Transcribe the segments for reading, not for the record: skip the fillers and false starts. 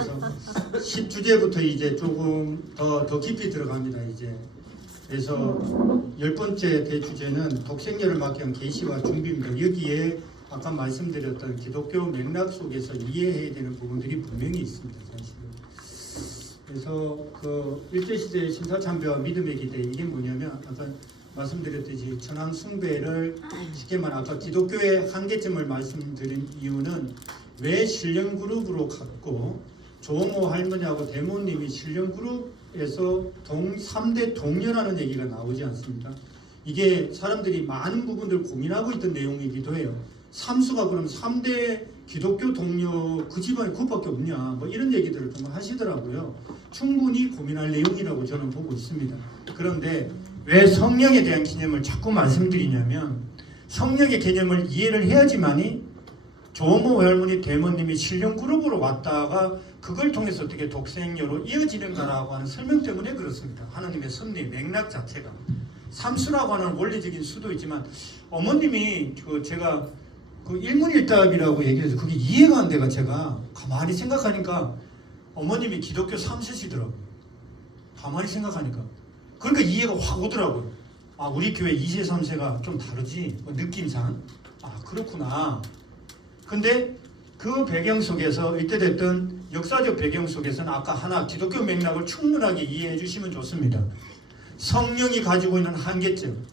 그래서 10주제부터 이제 조금 더 깊이 들어갑니다. 이제 그래서 10번째 대주제는 독생녀를 막기 위한 계시와 준비입니다. 여기에 아까 말씀드렸던 기독교 맥락 속에서 이해해야 되는 부분들이 분명히 있습니다. 사실은. 그래서 그 일제시대의 신사참배와 믿음의 기대, 이게 뭐냐면 아까 말씀드렸듯이 천황 숭배를 쉽게 말해 아까 기독교의 한계점을 말씀드린 이유는 왜 신령 그룹으로 갔고 조모 할머니하고 대모님이 신령 그룹에서 3대 동료라는 얘기가 나오지 않습니까? 이게 사람들이 많은 부분들 고민하고 있던 내용이기도 해요. 삼수가 그럼 3대 기독교 동료 그 집안에 그것밖에 없냐, 뭐 이런 얘기들을 좀 하시더라고요. 충분히 고민할 내용이라고 저는 보고 있습니다. 그런데 왜 성령에 대한 개념을 자꾸 말씀드리냐면 성령의 개념을 이해를 해야지만이 조모 할머니 대모님이 신령 그룹으로 왔다가 그걸 통해서 어떻게 독생녀로 이어지는가라고 하는 설명 때문에 그렇습니다. 하나님의 섭리 맥락 자체가 삼수라고 하는 원리적인 수도 있지만 어머님이 제가 그 일문일답이라고 얘기해서 그게 이해가 안 돼가 제가 가만히 생각하니까 어머님이 기독교 3세시더라고요. 가만히 생각하니까 그러니까 이해가 확 오더라고요. 아, 우리 교회 2세 3세가 좀 다르지, 뭐 느낌상. 아, 그렇구나. 근데 그 배경 속에서 이때 됐던 역사적 배경 속에서는 아까 하나 기독교 맥락을 충분하게 이해해 주시면 좋습니다. 성령이 가지고 있는 한계점,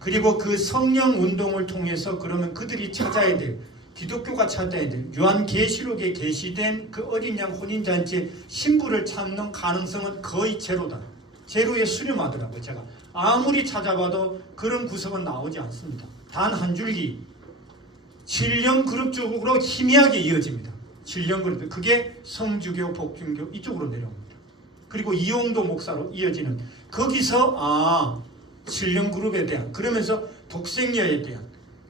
그리고 그 성령 운동을 통해서 그러면 그들이 찾아야 될, 기독교가 찾아야 될 요한계시록에 게시된 그 어린 양 혼인잔치 신부를 찾는 가능성은 거의 제로다. 제로에 수렴하더라고요. 제가 아무리 찾아봐도 그런 구석은 나오지 않습니다. 단 한 줄기 신령 그룹 쪽으로 희미하게 이어집니다. 신령 그룹, 그게 성주교, 복중교 이쪽으로 내려옵니다. 그리고 이용도 목사로 이어지는 거기서 신령 그룹에 대한, 그러면서 독생녀에 대한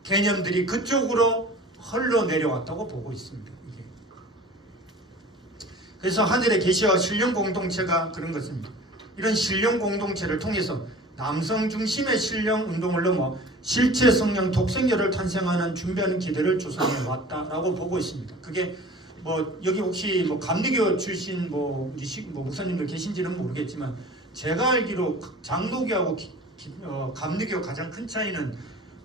개념들이 그쪽으로 흘러내려왔다고 보고 있습니다. 이게. 그래서 하늘의 계시와 신령 공동체가 그런 것입니다. 이런 신령 공동체를 통해서 남성 중심의 신령 운동을 넘어 실체 성령 독생녀를 탄생하는 준비하는 기대를 조성해 왔다라고 보고 있습니다. 그게 뭐 여기 혹시 뭐 감리교 출신 뭐 목사님들 계신지는 모르겠지만 제가 알기로 장로교하고 감리교 가장 큰 차이는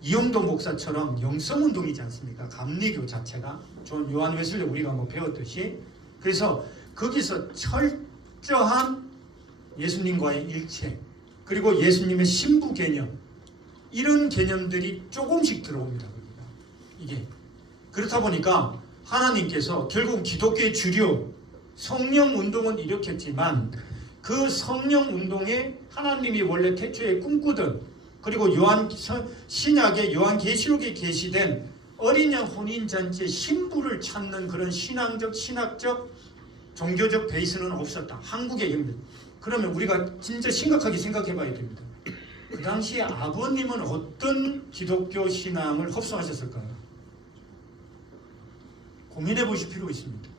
이용도 목사처럼 영성운동이지 않습니까? 감리교 자체가 존 요한 웨슬리 우리가 뭐 배웠듯이. 그래서 거기서 철저한 예수님과의 일체, 그리고 예수님의 신부 개념, 이런 개념들이 조금씩 들어옵니다. 이게 그렇다 보니까 하나님께서 결국 기독교의 주류 성령 운동은 일으켰지만 그 성령 운동에 하나님이 원래 태초에 꿈꾸던, 그리고 신약의 요한계시록에 게시된 어린 양 혼인잔치의 신부를 찾는 그런 신앙적, 신학적, 종교적 베이스는 없었다. 한국의 영들. 그러면 우리가 진짜 심각하게 생각해 봐야 됩니다. 그 당시에 아버님은 어떤 기독교 신앙을 흡수하셨을까요? 고민해 보실 필요가 있습니다.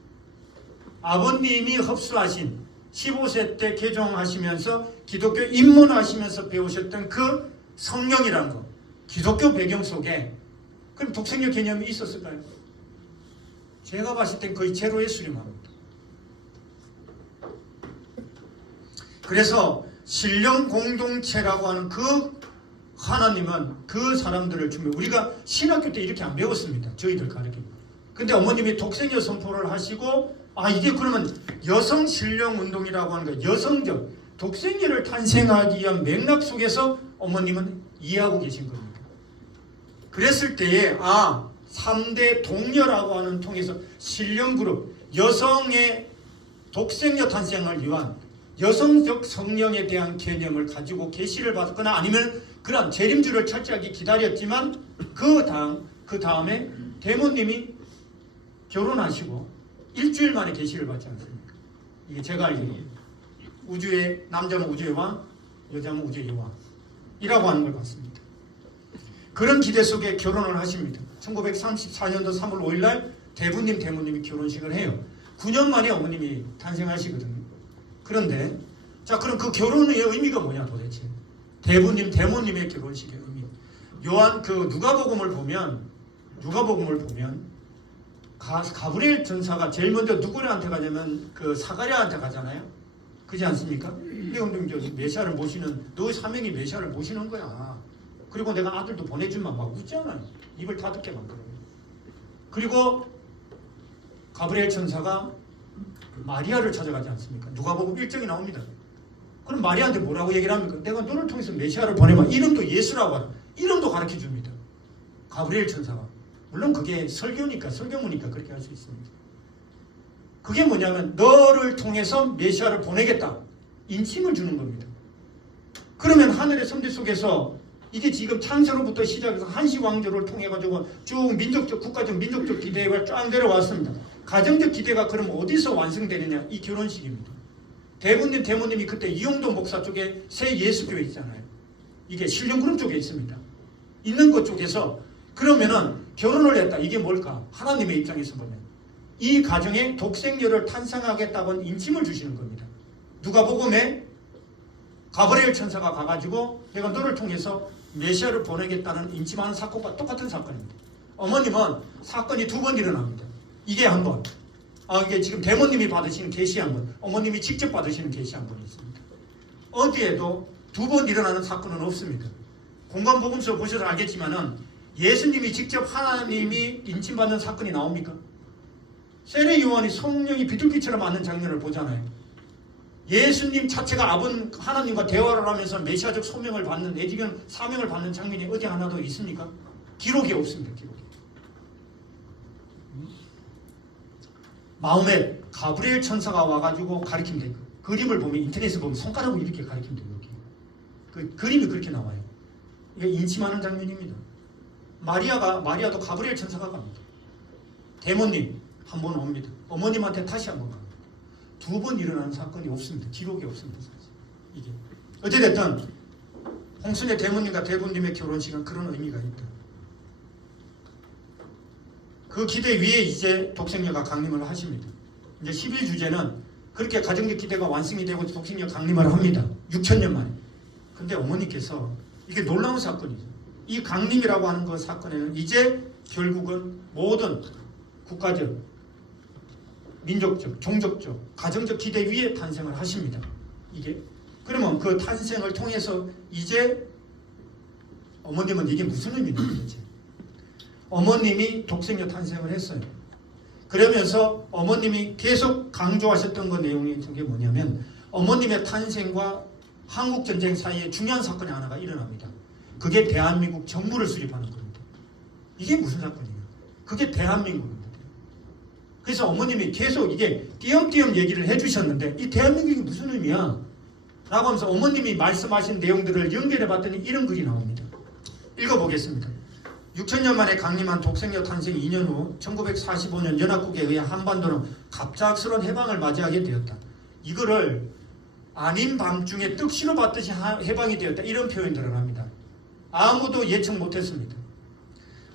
아버님이 흡수하신 15세 때 개종하시면서 기독교 입문하시면서 배우셨던 그 성령이라는 거, 기독교 배경 속에 그럼 독생녀 개념이 있었을까요? 제가 봤을 땐 거의 제로에 수렴합니다. 그래서 신령 공동체라고 하는 그 하나님은 그 사람들을 준비, 우리가 신학교 때 이렇게 안 배웠습니다. 저희들 가르칩니다. 근데 어머님이 독생녀 선포를 하시고 이게 그러면 여성 신령 운동이라고 하는 거, 여성적 독생녀를 탄생하기 위한 맥락 속에서 어머님은 이해하고 계신 겁니다. 그랬을 때에 3대 동녀라고 하는 통해서 신령 그룹, 여성의 독생녀 탄생을 위한 여성적 성령에 대한 개념을 가지고 계시를 받았거나 아니면 그런 재림주를 철저하게 기다렸지만 그 다음에 대모님이 결혼하시고 일주일 만에 계시를 받지 않습니까? 이게 제가 알기로 우주의 남자는 우주의 왕, 여자는 우주의 여왕 이라고 하는 걸 봤습니다. 그런 기대 속에 결혼을 하십니다. 1934년도 3월 5일 날 대부님 대모님이 결혼식을 해요. 9년 만에 어머님이 탄생하시거든요. 그런데 자, 그럼 그 결혼의 의미가 뭐냐 도대체? 대부님 대모님의 결혼식의 의미. 요한 누가복음을 보면 가브리엘 전사가 제일 먼저 누구한테 가냐면 그 사가랴한테 가잖아요. 그렇지 않습니까? 그럼 메시아를 모시는 너 사명이 메시아를 모시는 거야. 그리고 내가 아들도 보내주면 막 웃잖아요. 입을 닫게 만들어요. 그리고 가브리엘 천사가 마리아를 찾아가지 않습니까? 누가복음 1장이 나옵니다. 그럼 마리아한테 뭐라고 얘기를 합니까? 내가 너를 통해서 메시아를 보내봐. 이름도 예수라고 하라. 이름도 가르쳐 줍니다. 가브리엘 천사가. 물론 그게 설교문이니까 그렇게 할 수 있습니다. 그게 뭐냐면 너를 통해서 메시아를 보내겠다. 인침을 주는 겁니다. 그러면 하늘의 선대 속에서 이게 지금 창세로부터 시작해서 한시 왕조를 통해 가지고 쭉 민족적, 국가적, 민족적 기대가 쫙 내려왔습니다. 가정적 기대가 그럼 어디서 완성되느냐? 이 결혼식입니다. 대모님이 그때 이용도 목사 쪽에 새 예수교회 있잖아요. 이게 신령그룹 쪽에 있습니다. 있는 것 쪽에서 그러면은 결혼을 했다. 이게 뭘까? 하나님의 입장에서 보면 이 가정에 독생녀를 탄생하겠다고 인침을 주시는 겁니다. 누가복음에 가브리엘 천사가 가가지고 내가 너를 통해서 메시아를 보내겠다는 인침하는 사건과 똑같은 사건입니다. 어머님은 사건이 두 번 일어납니다. 이게 한 번, 이게 지금 대모님이 받으시는 계시 한 번, 어머님이 직접 받으시는 계시 한 번이 있습니다. 어디에도 두 번 일어나는 사건은 없습니다. 공관복음서 보셔서 알겠지만은 예수님이 직접 하나님이 인침받는 사건이 나옵니까? 세례 요한이 성령이 비둘기처럼 맞는 장면을 보잖아요. 예수님 자체가 하나님과 대화를 하면서 메시아적 소명을 받는 내지는 사명을 받는 장면이 어디 하나도 있습니까? 기록이 없습니다. 기록이. 마음에 가브리엘 천사가 와가지고 가르치면 돼요. 그림을 보면 인터넷에 보면 손가락으로 이렇게 가르치면 돼요. 여기. 그 그림이 그렇게 나와요. 이게 인침하는 장면입니다. 마리아도 가브리엘 천사가 갑니다. 대모님 한 번 옵니다. 어머님한테 다시 한 번 갑니다. 두 번 일어나는 사건이 없습니다. 기록이 없습니다. 사실. 이게 어찌됐든 홍순의 대모님과 대부님의 결혼식은 그런 의미가 있다. 그 기대 위에 이제 독생녀가 강림을 하십니다. 이제 11주제는 그렇게 가정적 기대가 완성이 되고 독생녀 강림을 합니다. 6,000년 만에. 근데 어머니께서 이게 놀라운 사건이죠. 이 강림이라고 하는 그 사건에는 이제 결국은 모든 국가적, 민족적, 종족적, 가정적 기대 위에 탄생을 하십니다. 이게 그러면 그 탄생을 통해서 이제 어머님은 이게 무슨 의미냐 도대체? 어머님이 독생녀 탄생을 했어요. 그러면서 어머님이 계속 강조하셨던 그 내용이 게 뭐냐면 어머님의 탄생과 한국전쟁 사이에 중요한 사건이 하나가 일어납니다. 그게 대한민국 정부를 수립하는 겁니다. 이게 무슨 사건이에요? 그게 대한민국입니다. 그래서 어머님이 계속 이게 띄엄띄엄 얘기를 해주셨는데 이 대한민국이 무슨 의미야? 라고 하면서 어머님이 말씀하신 내용들을 연결해 봤더니 이런 글이 나옵니다. 읽어보겠습니다. 6,000년 만에 강림한 독생녀 탄생 2년 후 1945년 연합국에 의해 한반도는 갑작스러운 해방을 맞이하게 되었다. 이거를 아닌 밤중에 떡시로 받듯이 해방이 되었다. 이런 표현들을 합니다. 아무도 예측 못했습니다.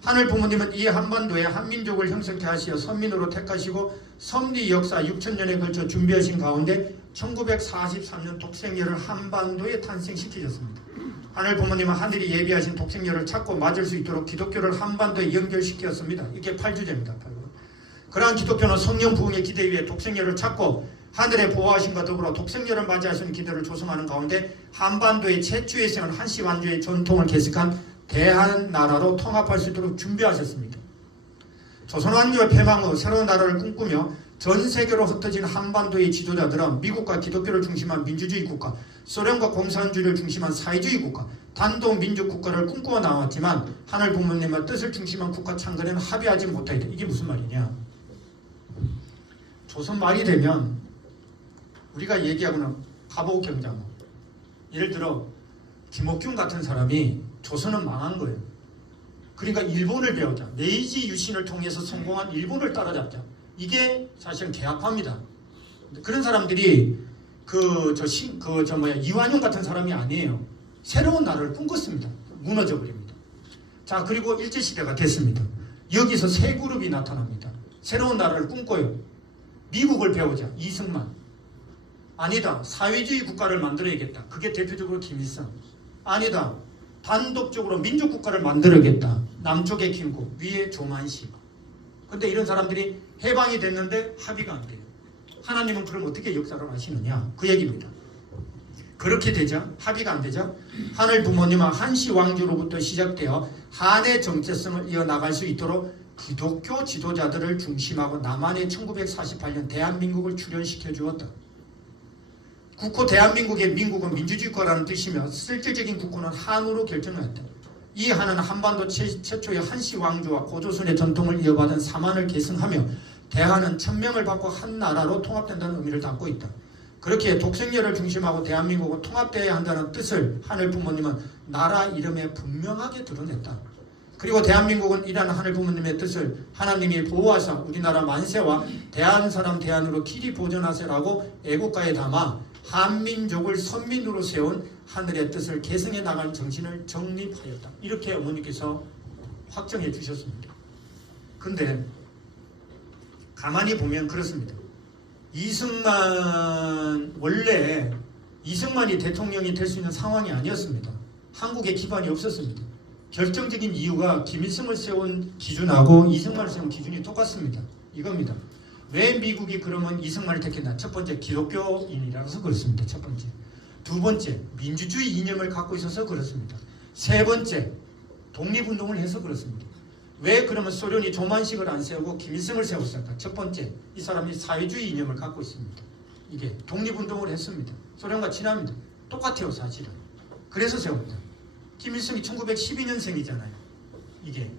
하늘 부모님은 이 한반도에 한민족을 형성케 하시어 선민으로 택하시고 섭리 역사 6,000년에 걸쳐 준비하신 가운데 1943년 독생녀를 한반도에 탄생시키셨습니다. 하늘 부모님은 하늘이 예비하신 독생녀를 찾고 맞을 수 있도록 기독교를 한반도에 연결시켰습니다. 이게 8주제입니다. 그러한 기독교는 성령 부흥의 기대 위에 독생녀를 찾고 하늘의 보호하심과 더불어 독생녀를 맞이할 수 있는 기대를 조성하는 가운데 한반도의 최초의 세운 한시 왕조의 전통을 계승한 대한나라로 통합할 수 있도록 준비하셨습니다. 조선왕조의 폐망 후 새로운 나라를 꿈꾸며 전 세계로 흩어진 한반도의 지도자들은 미국과 기독교를 중심한 민주주의 국가, 소련과 공산주의를 중심한 사회주의 국가, 단독 민족 국가를 꿈꾸어 나왔지만 하늘 부모님의 뜻을 중심한 국가 창건에는 합의하지 못하였다. 이게 무슨 말이냐? 조선 말이 되면 우리가 얘기하고는 갑오 경장, 예를 들어 김옥균 같은 사람이 조선은 망한 거예요. 그러니까 일본을 배우자. 메이지 유신을 통해서 성공한 일본을 따라잡자. 이게 사실은 개합합니다. 그런 사람들이 이완용 같은 사람이 아니에요. 새로운 나라를 꿈꿨습니다. 무너져 버립니다. 자, 그리고 일제시대가 됐습니다. 여기서 새 그룹이 나타납니다. 새로운 나라를 꿈꿔요. 미국을 배우자. 이승만. 아니다. 사회주의 국가를 만들어야겠다. 그게 대표적으로 김일성. 아니다. 단독적으로 민족국가를 만들어야겠다. 남쪽의 김구, 위에 조만식. 근데 이런 사람들이 해방이 됐는데 합의가 안 돼요. 하나님은 그럼 어떻게 역사를 하시느냐? 그 얘기입니다. 그렇게 되자 합의가 안 되자 하늘 부모님은 한시 왕조로부터 시작되어 한의 정체성을 이어나갈 수 있도록 기독교 지도자들을 중심하고 남한의 1948년 대한민국을 출현시켜 주었다. 국호 대한민국의 민국은 민주주의국가라는 뜻이며 실질적인 국호는 한으로 결정하였다. 이 한은 한반도 최초의 한시 왕조와 고조선의 전통을 이어받은 사만을 계승하며 대한은 천명을 받고 한 나라로 통합된다는 의미를 담고 있다. 그렇게 독생녀를 중심하고 대한민국은 통합되어야 한다는 뜻을 하늘 부모님은 나라 이름에 분명하게 드러냈다. 그리고 대한민국은 이러한 하늘 부모님의 뜻을 하나님이 보호하사 우리나라 만세와 대한사람 대한으로 길이 보존하세라고 애국가에 담아 한민족을 선민으로 세운 하늘의 뜻을 계승해 나가는 정신을 정립하였다. 이렇게 어머니께서 확정해 주셨습니다. 근데 가만히 보면 그렇습니다. 원래 이승만이 대통령이 될 수 있는 상황이 아니었습니다. 한국에 기반이 없었습니다. 결정적인 이유가 김일성을 세운 기준하고 이승만을 세운 기준이 똑같습니다. 이겁니다. 왜 미국이 그러면 이승만을 택했나? 첫 번째, 기독교인이라서 그렇습니다. 첫 번째. 두 번째, 민주주의 이념을 갖고 있어서 그렇습니다. 세 번째, 독립운동을 해서 그렇습니다. 왜 그러면 소련이 조만식을 안 세우고 김일성을 세웠을까? 첫 번째, 이 사람이 사회주의 이념을 갖고 있습니다. 이게 독립운동을 했습니다. 소련과 친합니다. 똑같아요, 사실은. 그래서 세웁니다. 김일성이 1912년생이잖아요. 이게.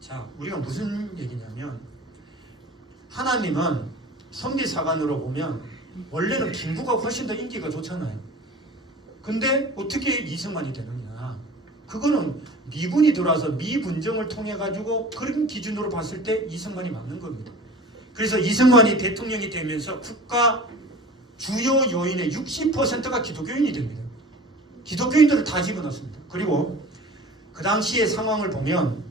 자, 우리가 무슨 얘기냐면 하나님은 선비사관으로 보면 원래는 김구가 훨씬 더 인기가 좋잖아요. 근데 어떻게 이승만이 되느냐? 그거는 미군이 들어와서 미분정을 통해 가지고 그런 기준으로 봤을 때 이승만이 맞는 겁니다. 그래서 이승만이 대통령이 되면서 국가 주요 요인의 60%가 기독교인이 됩니다. 기독교인들을 다 집어넣습니다. 그리고 그 당시의 상황을 보면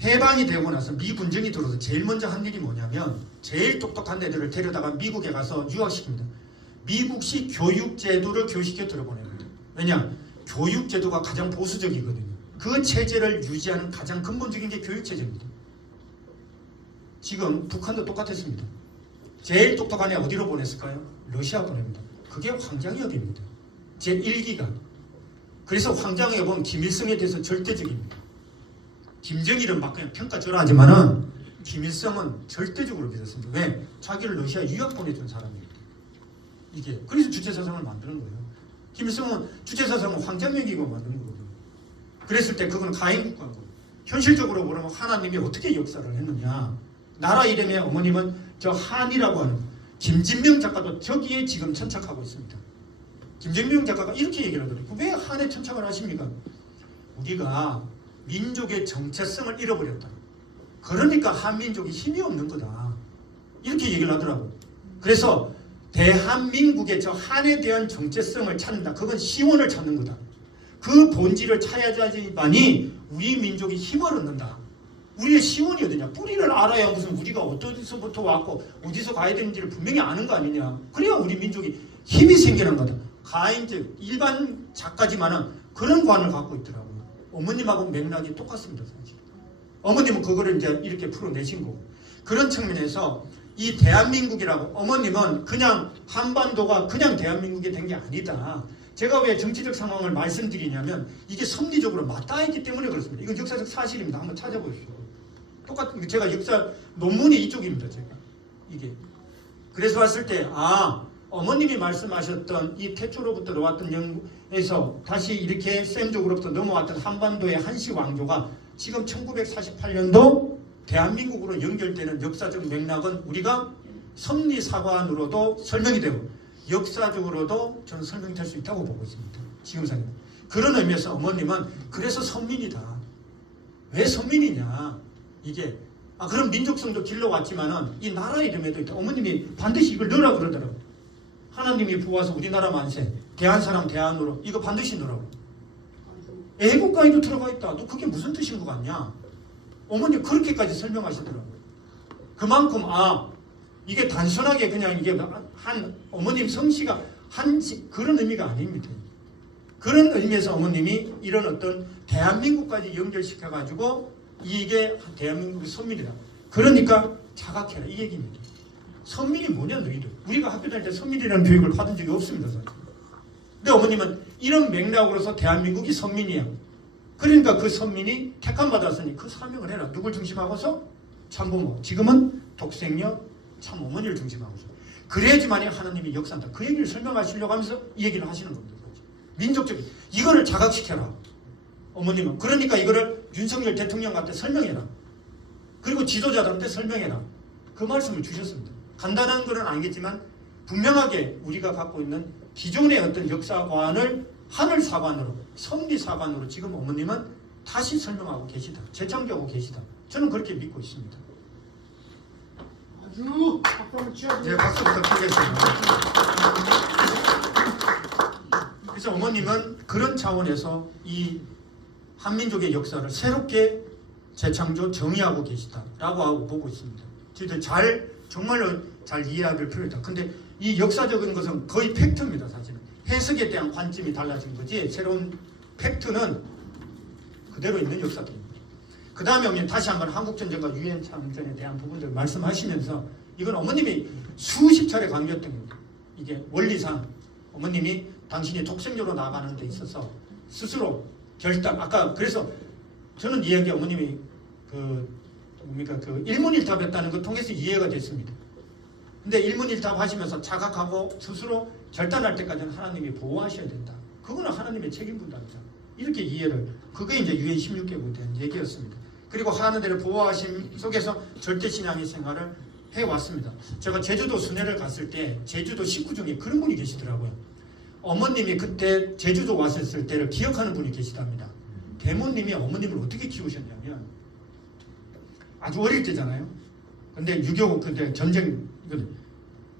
해방이 되고 나서 미분정이 들어서 제일 먼저 한 일이 뭐냐면 제일 똑똑한 애들을 데려다가 미국에 가서 유학시킵니다. 미국식 교육제도를 교육시켜 들어보냅니다. 왜냐? 교육제도가 가장 보수적이거든요. 그 체제를 유지하는 가장 근본적인 게 교육체제입니다. 지금 북한도 똑같았습니다. 제일 똑똑한 애 어디로 보냈을까요? 러시아 보냅니다. 그게 황장엽입니다. 제1기가. 그래서 황장엽은 김일성에 대해서 절대적입니다. 김정일은 막 그냥 평가절하지만은 김일성은 절대적으로 믿었습니다. 왜? 자기를 러시아 유학 보내준 사람입니다. 이게. 그래서 주체사상을 만드는 거예요. 김일성은 주체사상은 황장엽이고 만드는 거거든요. 그랬을 때 그건 가행국가고 현실적으로 보면 하나님이 어떻게 역사를 했느냐. 나라 이름에 어머님은 저 한이라고 하는 김진명 작가도 저기에 지금 천착하고 있습니다. 김진명 작가가 이렇게 얘기를 하더라고요. 왜 한에 천착을 하십니까? 우리가 민족의 정체성을 잃어버렸다. 그러니까 한민족이 힘이 없는 거다. 이렇게 얘기를 하더라고요. 그래서 대한민국의 저 한에 대한 정체성을 찾는다. 그건 시원을 찾는 거다. 그 본질을 찾아야지만이 우리 민족이 힘을 얻는다. 우리의 시원이 어디냐? 뿌리를 알아야 무슨 우리가 어디서부터 왔고 어디서 가야 되는지를 분명히 아는 거 아니냐. 그래야 우리 민족이 힘이 생기는 거다. 가인즉 일반 작가지만은 그런 관을 갖고 있더라고요. 어머님하고 맥락이 똑같습니다. 사실. 어머님은 그거를 이제 이렇게 풀어내신 거고. 그런 측면에서 이 대한민국이라고 어머님은 그냥 한반도가 그냥 대한민국이 된 게 아니다. 제가 왜 정치적 상황을 말씀드리냐면 이게 섭리적으로 맞닿아있기 때문에 그렇습니다. 이건 역사적 사실입니다. 한번 찾아보십시오. 똑같은 제가 역사 논문이 이쪽입니다. 제가 이게 그래서 봤을 때 어머님이 말씀하셨던 이 태초로부터 나왔던 연구에서 다시 이렇게 셈족으로부터 넘어왔던 한반도의 한시 왕조가 지금 1948년도 대한민국으로 연결되는 역사적 맥락은 우리가 섭리사관으로도 설명이 되고 역사적으로도 저는 설명될 수 있다고 보고 있습니다. 지금 상황. 그런 의미에서 어머님은 그래서 선민이다. 왜 선민이냐? 이게 그런 민족성도 길러왔지만은 이 나라 이름에도 있다. 어머님이 반드시 이걸 넣으라고 그러더라고요. 하나님이 부어서 우리나라 만세, 대한사람 대한으로 이거 반드시 넣으라고. 애국가에도 들어가 있다. 너 그게 무슨 뜻인 것 같냐? 어머니 그렇게까지 설명하시더라고요. 그만큼 이게 단순하게 그냥 이게 한 어머님 성씨가 그런 의미가 아닙니다. 그런 의미에서 어머님이 이런 어떤 대한민국까지 연결시켜가지고 이게 대한민국의 선민이다. 그러니까 자각해라 이 얘기입니다. 선민이 뭐냐 너희들. 우리가 학교 다닐 때 선민이라는 교육을 받은 적이 없습니다. 근데 어머님은 이런 맥락으로서 대한민국이 선민이야. 그러니까 그 선민이 택함받았으니 그 사명을 해라. 누굴 중심하고서? 참부모. 지금은 독생녀 참어머니를 중심하고서. 그래야지만이 하나님이 역사한다. 그 얘기를 설명하시려고 하면서 이 얘기를 하시는 겁니다. 민족적인 이거를 자각시켜라. 어머님은. 그러니까 이거를 윤석열 대통령한테 설명해라. 그리고 지도자들한테 설명해라. 그 말씀을 주셨습니다. 간단한 건 아니겠지만 분명하게 우리가 갖고 있는 기존의 어떤 역사관을 하늘사관으로 섭리사관으로 지금 어머님은 다시 설명하고 계시다. 재창조하고 계시다. 저는 그렇게 믿고 있습니다. 아주 박수를 치어주세요. 네, 박수 부탁드리겠습니다. 그래서 어머님은 그런 차원에서 이 한민족의 역사를 새롭게 재창조 정의하고 계시다라고 하고 보고 있습니다. 저희들 정말로 잘 이해해야 될 필요가 있다. 근데 이 역사적인 것은 거의 팩트입니다. 사실은 해석에 대한 관점이 달라진 거지 새로운 팩트는 그대로 있는 역사입니다. 그 다음에 어머님 다시 한번 한국전쟁과 유엔 참전에 대한 부분들 말씀하시면서 이건 어머님이 수십 차례 강조했던 겁니다. 이게 원리상 어머님이 당신이 독생녀로 나가는 데 있어서 스스로 결단 아까 그래서 저는 이야기 어머님이 그 일문일답했다는 것 통해서 이해가 됐습니다. 근데 일문일답 하시면서 자각하고 스스로 결단할 때까지는 하나님이 보호하셔야 된다. 그거는 하나님의 책임 분담이다. 이렇게 이해를 그게 이제 유엔 16개국에 대한 얘기였습니다. 그리고 하나님 대를 보호하심 속에서 절대신앙의 생활을 해왔습니다. 제가 제주도 순회를 갔을 때 제주도 식구 중에 그런 분이 계시더라고요. 어머님이 그때 제주도 왔었을 때를 기억하는 분이 계시답니다. 대모님이 어머님을 어떻게 키우셨냐면 아주 어릴 때잖아요. 근데 6.25 그때 전쟁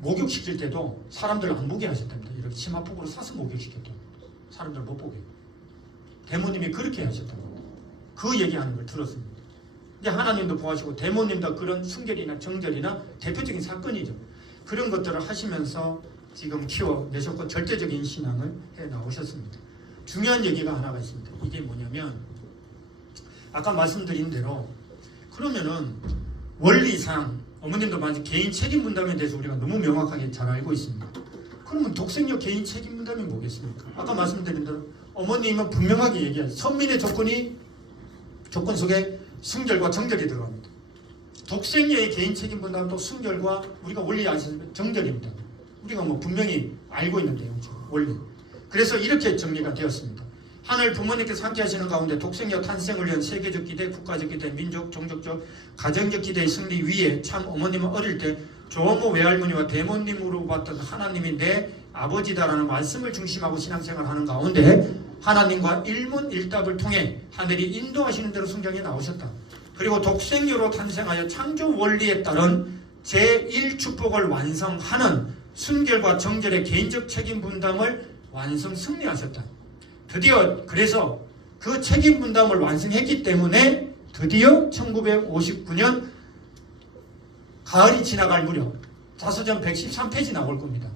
목욕시킬 때도 사람들 안 보게 하셨답니다. 이렇게 치마폭으로 사서 목욕시켰던 사람들 못 보게. 대모님이 그렇게 하셨다고 그 얘기하는 걸 들었습니다. 이제 하나님도 보호하시고 대모님도 그런 순결이나 정절이나 대표적인 사건이죠. 그런 것들을 하시면서 지금 키워내셨고 절대적인 신앙을 해 나오셨습니다. 중요한 얘기가 하나가 있습니다. 이게 뭐냐면 아까 말씀드린 대로 그러면은 원리상 어머님도 마치 개인 책임 분담에 대해서 우리가 너무 명확하게 잘 알고 있습니다. 그러면 독생녀 개인 책임 분담이 뭐겠습니까? 아까 말씀드린 대로 어머님은 분명하게 얘기하죠. 선민의 조건 속에 순결과 정결이 들어갑니다. 독생녀의 개인 책임 분담도 순결과 우리가 원리 아시는 정결입니다. 우리가 뭐 분명히 알고 있는 내용이죠. 원리. 그래서 이렇게 정리가 되었습니다. 하늘 부모님께서 함께 하시는 가운데 독생녀 탄생을 위한 세계적 기대, 국가적 기대, 민족, 종족적, 가정적 기대의 승리 위에 참 어머님은 어릴 때 조어모 외할머니와 대모님으로 봤던 하나님이 내 아버지다라는 말씀을 중심하고 신앙생활을 하는 가운데 하나님과 일문일답을 통해 하늘이 인도하시는 대로 성경에 나오셨다. 그리고 독생녀로 탄생하여 창조 원리에 따른 제1축복을 완성하는 순결과 정결의 개인적 책임 분담을 완성 승리하셨다. 드디어 그래서 그 책임 분담을 완성했기 때문에 드디어 1959년 가을이 지나갈 무렵 자서전 113페이지 나올 겁니다.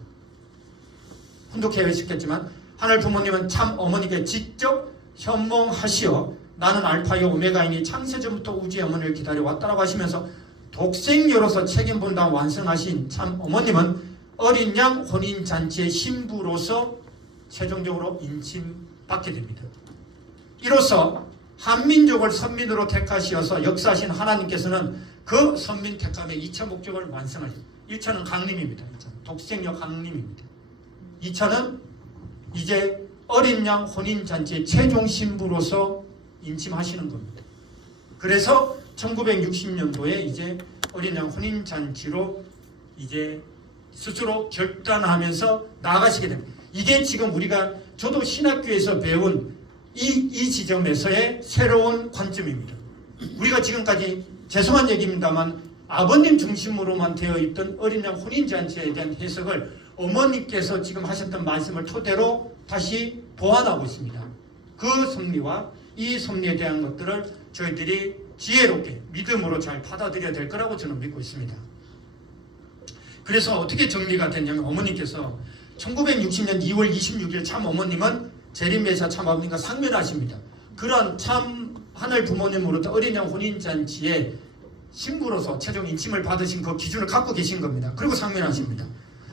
혼독해외시켰지만 하늘 부모님은 참 어머니께 직접 현몽하시어 나는 알파요 오메가이니 창세전부터 우주의 어머니를 기다려왔다라고 하시면서 독생녀로서 책임 분담 완성하신 참 어머님은 어린 양 혼인잔치의 신부로서 최종적으로 인침받게 됩니다. 이로써 한민족을 선민으로 택하시어서 역사하신 하나님께서는 그 선민 택함의 2차 목적을 완성하십니다. 1차는 강림입니다. 1차는 독생녀 강림입니다. 2차는 이제 어린 양 혼인잔치의 최종 신부로서 인침하시는 겁니다. 그래서 1960년도에 이제 어린 양 혼인잔치로 이제 스스로 결단하면서 나아가시게 됩니다. 이게 지금 우리가 저도 신학교에서 배운 이 지점에서의 새로운 관점입니다. 우리가 지금까지 죄송한 얘기입니다만 아버님 중심으로만 되어 있던 어린 양 혼인잔치에 대한 해석을 어머니께서 지금 하셨던 말씀을 토대로 다시 보완하고 있습니다. 그 섭리와 이 섭리에 대한 것들을 저희들이 지혜롭게 믿음으로 잘 받아들여야 될 거라고 저는 믿고 있습니다. 그래서 어떻게 정리가 됐냐면 어머니께서 1960년 2월 26일 참 어머님은 재림메시아 참 아버님과 상면하십니다. 그런 참 하늘 부모님으로부터 어린 양 혼인잔치에 신부로서 최종 인침을 받으신 그 기준을 갖고 계신 겁니다. 그리고 상면하십니다.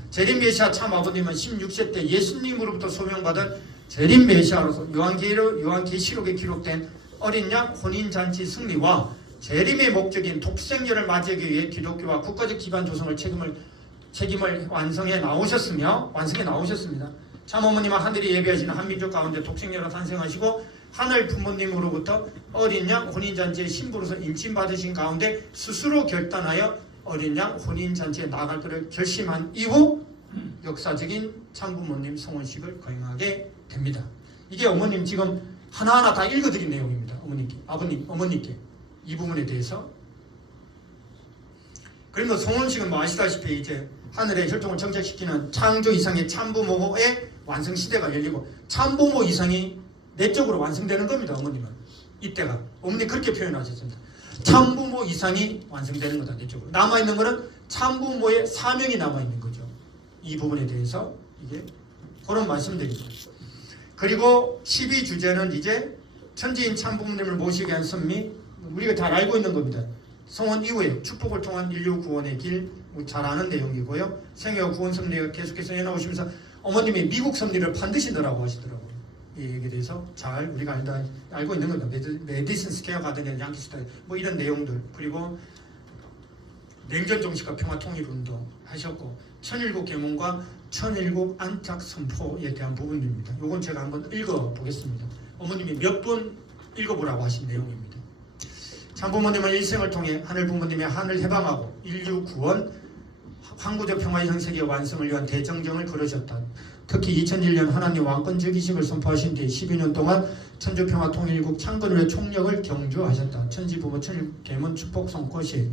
재림 메시아 참 아버님은 16세 때 예수님으로부터 소명받은 재림 메시아로서 요한계시록에 기록된 어린 양 혼인잔치 승리와 재림의 목적인 독생녀를 맞이하기 위해 기독교와 국가적 기반 조성을 책임을 완성해 나오셨습니다. 참 어머님은 하늘이 예비하시는 한민족 가운데 독생녀로 탄생하시고 하늘 부모님으로부터 어린 양 혼인잔치의 신부로서 인침받으신 가운데 스스로 결단하여 어린 양 혼인잔치에 나갈 것을 결심한 이후 역사적인 참부모님 성혼식을 거행하게 됩니다. 이게 어머님 지금 하나하나 다 읽어드린 내용입니다. 어머님께 이 부분에 대해서. 그러면 성혼식은 뭐 아시다시피 이제 하늘의 혈통을 정착시키는 창조 이상의 참부모의 완성 시대가 열리고 참부모 이상이 내적으로 완성되는 겁니다. 어머님은 이때가 어머니 그렇게 표현하셨습니다. 참부모 이상이 완성되는 거다. 내적으로 남아있는 거는 참부모의 사명이 남아있는 거죠. 이 부분에 대해서 이게 그런 말씀드립니다. 그리고 12주제는 이제 천지인 참부모님을 모시게 한 선미, 우리가 잘 알고 있는 겁니다. 성혼 이후에 축복을 통한 인류 구원의 길 잘 아는 내용이고요. 생애와 구원 섭리가 계속해서 해나오시면서 어머님이 미국 섭리를 반드시 넣으라고 하시더라고요. 이 얘기에 대해서 잘 우리가 알고 있는 겁니다. 메디슨 스퀘어 가든의 양키 스타일 뭐 이런 내용들, 그리고 냉전 종식과 평화 통일 운동 하셨고 천일국 계몽과 천일국 안착 선포에 대한 부분입니다. 이건 제가 한번 읽어보겠습니다. 어머님이 몇 번 읽어보라고 하신 내용입니다. 참부모님은 일생을 통해 하늘 부모님의 한을 해방하고 인류 구원, 황구적 평화의 전 세계 완성을 위한 대정정을 걸으셨다. 특히 2001년 하나님 왕권 즉위식을 선포하신 뒤 12년 동안 천주평화 통일국 창건을 위해 총력을 경주하셨다. 천지부모 천일국 계문 축복 선포식,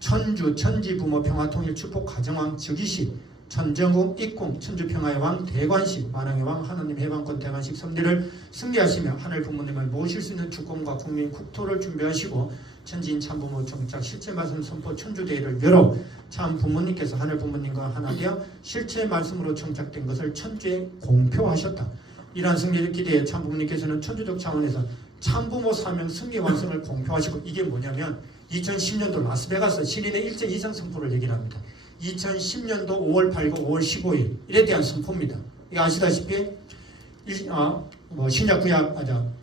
천지부모 평화 통일 축복 가정왕 즉위식, 천정국 입궁 천주평화의 왕 대관식, 만왕의 왕 하나님 해방권 대관식 섭리를 승리하시며 하늘 부모님을 모실 수 있는 주권과 국민 국토를 준비하시고 천지인 참부모 정착 실체 말씀 선포 천주대회를 열어 참 부모님께서 하늘 부모님과 하나 되어 실체 말씀으로 정착된 것을 천주에 공표하셨다. 이러한 승리를 기대해 참 부모님께서는 천주적 차원에서 참부모 사명 승리 완성을 공표하시고, 이게 뭐냐면 2010년도 라스베가스 신인의 일제 이상 선포를 얘기를 합니다. 2010년도 5월 8일, 5월 15일 일에 대한 선포입니다. 이거 아시다시피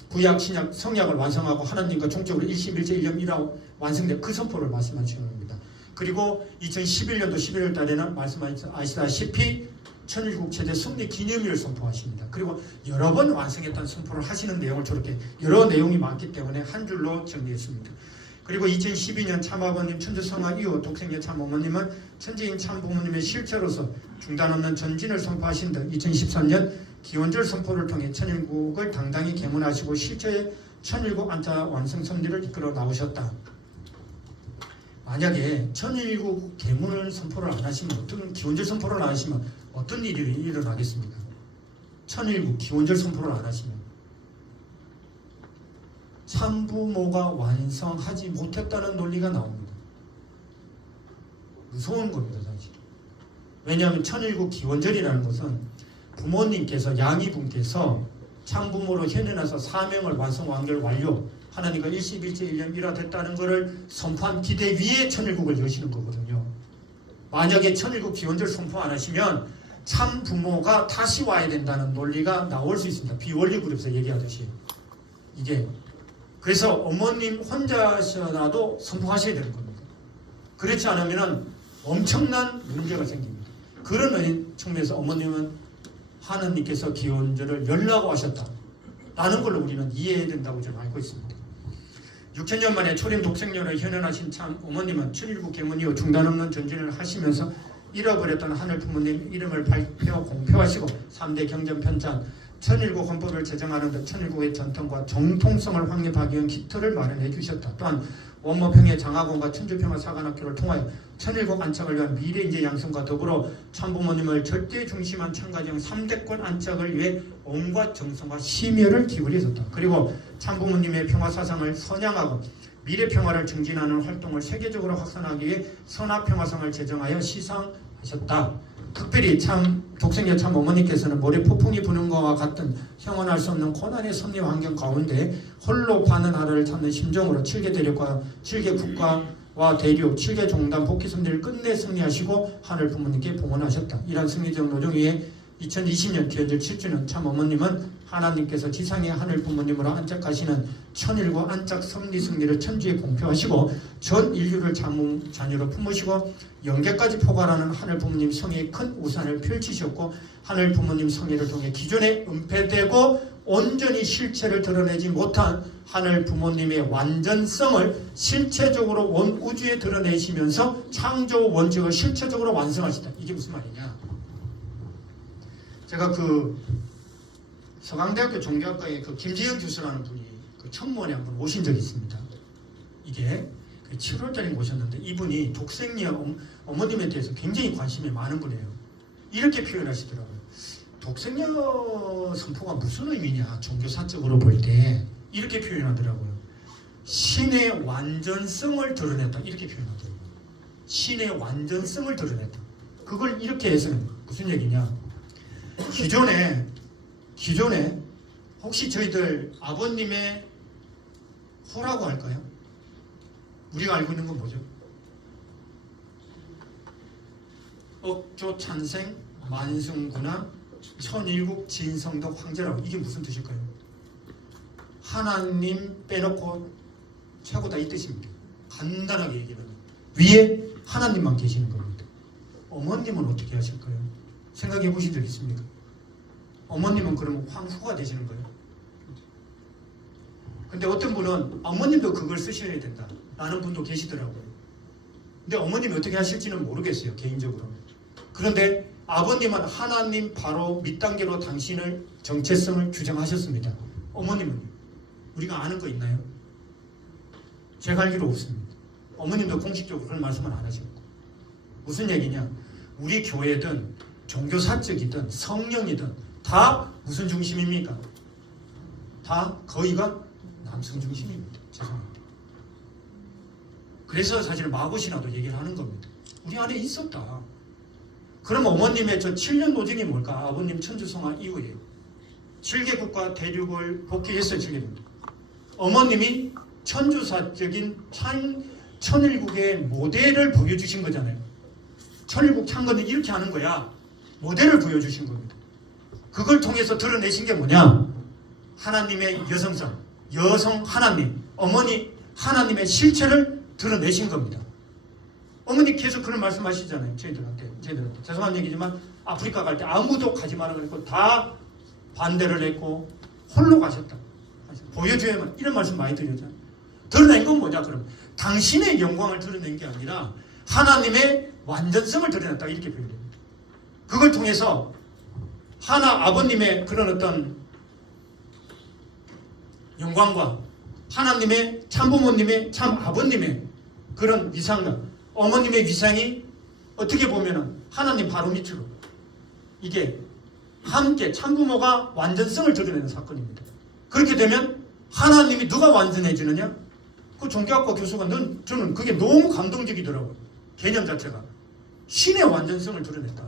구약, 신약, 성약을 완성하고 하나님과 종적으로 일심일체 일념이라고 완성된 그 선포를 말씀하시는 겁니다. 그리고 2011년도 11월 달에는 아시다시피 천일국 체제 승리 기념일을 선포하십니다. 그리고 여러 번 완성했다는 선포를 하시는 내용을 저렇게 여러 내용이 많기 때문에 한 줄로 정리했습니다. 그리고 2012년 참아버님 천주성화 이후 독생녀 참어머님은 천지인 참부모님의 실체로서 중단 없는 전진을 선포하신 듯 2013년 기원절 선포를 통해 천일국을 당당히 계문하시고 실체의 천일국 안타 완성 섭리를 이끌어 나오셨다. 만약에 천일국 계문을 선포를 안 하시면, 어떤 기원절 선포를 안 하시면 어떤 일이 일어나겠습니까? 천일국 기원절 선포를 안 하시면 참부모가 완성하지 못했다는 논리가 나옵니다. 무서운 겁니다, 사실. 왜냐하면 천일국 기원절이라는 것은 부모님께서, 양이분께서 참부모로 현현해서 사명을 완성, 완결, 완료, 하나님과 일심일체 일념 일화됐다는 것을 선포한 기대 위에 천일국을 여시는 거거든요. 만약에 천일국 기원절 선포 안 하시면 참부모가 다시 와야 된다는 논리가 나올 수 있습니다. 비원리 그룹에서 얘기하듯이. 이게 그래서 어머님 혼자서라도 선포하셔야 되는 겁니다. 그렇지 않으면 엄청난 문제가 생깁니다. 그런 측면에서 어머님은 하느님께서 기원절을 열라고 하셨다라는 걸로 우리는 이해해야 된다고 저는 알고 있습니다. 6천년 만에 초림 독생녀로 현현하신 참 어머님은 천일국 계문 이후 중단 없는 전진을 하시면서 잃어버렸던 하늘 부모님 이름을 발표 공표하시고 3대 경전 편찬, 천일국 헌법을 제정하는 등 천일국의 전통과 정통성을 확립하기 위한 기틀을 마련해 주셨다. 또한 원모평의 장학원과 천주평화 사관학교를 통하여 천일국 안착을 위한 미래인재 양성과 더불어 참부모님을 절대 중심한 참가정 3대권 안착을 위해 온갖 정성과 심혈을 기울이셨다. 그리고 참부모님의 평화사상을 선양하고 미래평화를 증진하는 활동을 세계적으로 확산하기 위해 선화평화상을 제정하여 시상하셨다. 특별히 참 독생녀 참 어머니께서는 모래 폭풍이 부는 것과 같은 형언할 수 없는 고난의 섭리 환경 가운데 홀로 바는 하루를 찾는 심정으로 7개 대륙과 7개 국가와 대륙 7개 종단 복귀 섭리를 끝내 승리하시고 하늘 부모님께 봉헌하셨다. 이러한 승리적 노정 위에 2020년 귀환절 7주는 참 어머님은 하나님께서 지상의 하늘 부모님으로 안착하시는 천일과 안착 섭리 승리를 천주에 공표하시고 전 인류를 자녀로 품으시고 영계까지 포괄하는 하늘 부모님 성의 큰 우산을 펼치셨고 하늘 부모님 성의를 통해 기존에 은폐되고 온전히 실체를 드러내지 못한 하늘 부모님의 완전성을 실체적으로 온 우주에 드러내시면서 창조 원칙을 실체적으로 완성하시다. 이게 무슨 말이냐? 제가 그 서강대학교 종교학과에 그 김지영 교수라는 분이 그 천문에 한번 오신 적이 있습니다. 이게 7월달에 모셨는데 이분이 독생녀 어머님에 대해서 굉장히 관심이 많은 분이에요. 이렇게 표현하시더라고요. 독생녀 선포가 무슨 의미냐? 종교사적으로 볼 때 이렇게 표현하더라고요. 신의 완전성을 드러냈다. 이렇게 표현하더라고요. 신의 완전성을 드러냈다. 그걸 이렇게 해서는 무슨 얘기냐? 기존에 혹시 저희들 아버님의 호라고 할까요? 우리가 알고 있는 건 뭐죠? 억조 찬생 만승군화 천일국 진성덕 황제라고. 이게 무슨 뜻일까요? 하나님 빼놓고 최고다 이 뜻입니다. 간단하게 얘기하면 위에 하나님만 계시는 겁니다. 어머님은 어떻게 하실까요? 생각해 보신 적 있습니까? 어머님은 그러면 황후가 되시는 거예요. 근데 어떤 분은 어머님도 그걸 쓰셔야 된다 라는 분도 계시더라고요. 근데 어머님이 어떻게 하실지는 모르겠어요, 개인적으로. 그런데 아버님은 하나님 바로 밑단계로 당신을 정체성을 규정하셨습니다. 어머님은 우리가 아는 거 있나요? 제가 알기로 없습니다. 어머님도 공식적으로 그런 말씀은 안 하셨고. 무슨 얘기냐? 우리 교회든 종교사적이든 성령이든 다 무슨 중심입니까? 다 거의가 남성 중심입니다. 죄송합니다. 그래서 사실 마구신화도 얘기를 하는 겁니다. 우리 안에 있었다. 그럼 어머님의 저 7년 노정이 뭘까? 아버님 천주성화 이후에 7개 국가 대륙을 복귀했어요. 7개. 어머님이 천주사적인 천일국의 모델을 보여주신 거잖아요. 천일국 창건은 이렇게 하는 거야. 모델을 보여주신 겁니다. 그걸 통해서 드러내신 게 뭐냐? 하나님의 여성성, 여성 하나님, 어머니 하나님의 실체를 드러내신 겁니다. 어머니 계속 그런 말씀하시잖아요. 저희들한테 죄송한 얘기지만 아프리카 갈 때 아무도 가지 말라고 했고 다 반대를 했고 홀로 가셨다. 보여줘야만 이런 말씀 많이 드렸잖아요. 드러낸 건 뭐냐? 그럼 당신의 영광을 드러낸 게 아니라 하나님의 완전성을 드러냈다 이렇게 표현합니다. 그걸 통해서 아버님의 그런 어떤 영광과 하나님의 참부모님의 참아버님의 그런 위상과 어머님의 위상이 어떻게 보면은 하나님 바로 밑으로 이게 함께 참부모가 완전성을 드러내는 사건입니다. 그렇게 되면 하나님이 누가 완전해지느냐? 그 종교학과 교수가 저는 그게 너무 감동적이더라고요. 개념 자체가 신의 완전성을 드러냈다.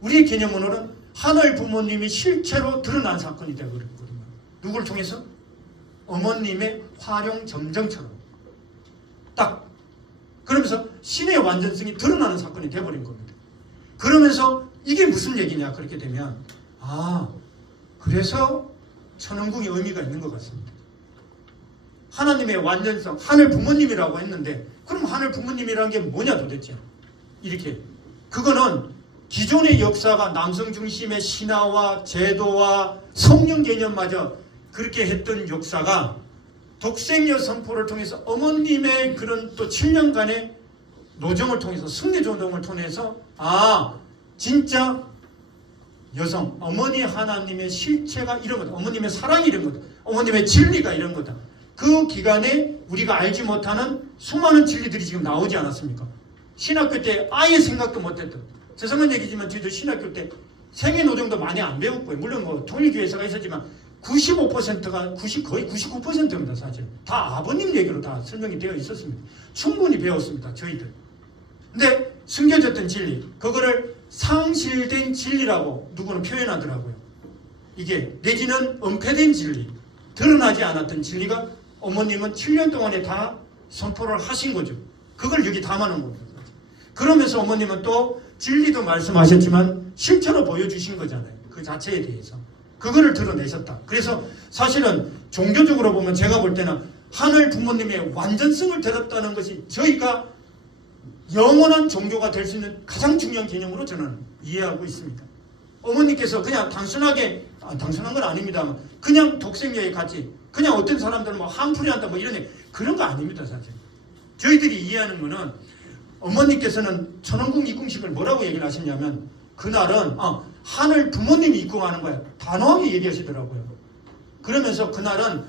우리의 개념으로는 하늘 부모님이 실체로 드러난 사건이 되어버렸거든요. 누구를 통해서? 어머님의 활용 점정처럼 딱 그러면서 신의 완전성이 드러나는 사건이 되어버린 겁니다. 그러면서 이게 무슨 얘기냐? 그렇게 되면 그래서 천왕궁의 의미가 있는 것 같습니다. 하나님의 완전성, 하늘 부모님이라고 했는데 그럼 하늘 부모님이라는 게 뭐냐 도대체? 이렇게 그거는 기존의 역사가 남성 중심의 신화와 제도와 성령 개념마저 그렇게 했던 역사가 독생녀 선포를 통해서 어머님의 그런 또 7년간의 노정을 통해서 승리조동을 통해서 진짜 여성, 어머니 하나님의 실체가 이런 거다. 어머님의 사랑이 이런 거다. 어머님의 진리가 이런 거다. 그 기간에 우리가 알지 못하는 수많은 진리들이 지금 나오지 않았습니까? 신학교 때 아예 생각도 못했던 죄송한 얘기지만 저희도 신학교 때 생애노정도 많이 안 배웠고요. 물론 뭐 통일교회에서가 있었지만 95%가 거의 99%입니다. 사실 다 아버님 얘기로 다 설명이 되어 있었습니다. 충분히 배웠습니다. 저희들. 근데 숨겨졌던 진리, 그거를 상실된 진리라고 누구는 표현하더라고요. 이게 내지는 은폐된 진리, 드러나지 않았던 진리가 어머님은 7년 동안에 다 선포를 하신 거죠. 그걸 여기 담아놓은 겁니다. 그러면서 어머님은 또 진리도 말씀하셨지만 실체로 보여주신 거잖아요. 그 자체에 대해서. 그거를 드러내셨다. 그래서 사실은 종교적으로 보면 제가 볼 때는 하늘 부모님의 완전성을 들었다는 것이 저희가 영원한 종교가 될 수 있는 가장 중요한 개념으로 저는 이해하고 있습니다. 어머니께서 그냥 단순하게, 단순한 건 아닙니다만 그냥 독생녀의 가치, 그냥 어떤 사람들은 뭐 한풀이 한다 뭐 이런 그런 거 아닙니다. 사실 저희들이 이해하는 거는 어머니께서는 천원궁 입궁식을 뭐라고 얘기를 하셨냐면 그날은 하늘 부모님이 입궁하는 거야. 단호하게 얘기하시더라고요. 그러면서 그날은